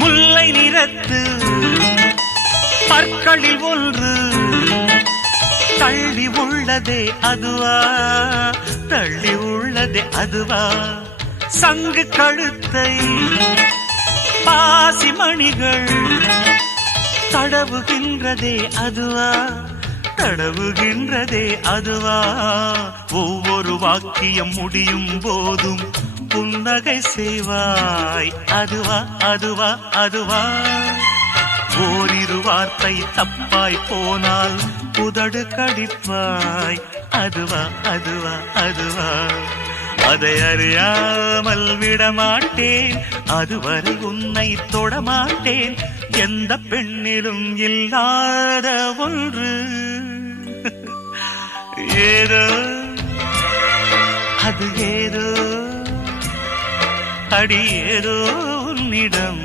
முல்லை நிறத்து பற்களில் ஒன்று தள்ளி உள்ளதே அதுவா, தள்ளி உள்ளதே அதுவா, சங்கு கழுத்தை பாசிமணிகள் தடவுகின்றதே அதுவா, தடவுகின்றதே அதுவா, ஒவ்வொரு வாக்கியம் முடியும் போதும் புன்னகை செய்வாய் அதுவா, அதுவா, அதுவா, ஓரிரு வார்த்தை தப்பாய் போனால் உதடு கடிப்பாய் அதுவா, அதுவா, அதுவா, அதை அறியாமல் விடமாட்டேன், அதுவரை உன்னை தொடமாட்டேன், எந்த பெண்ணிலும் இல்லாத ஒன்று ஏதோ அது ஏதோ அடி ஏதோ உன்னிடம்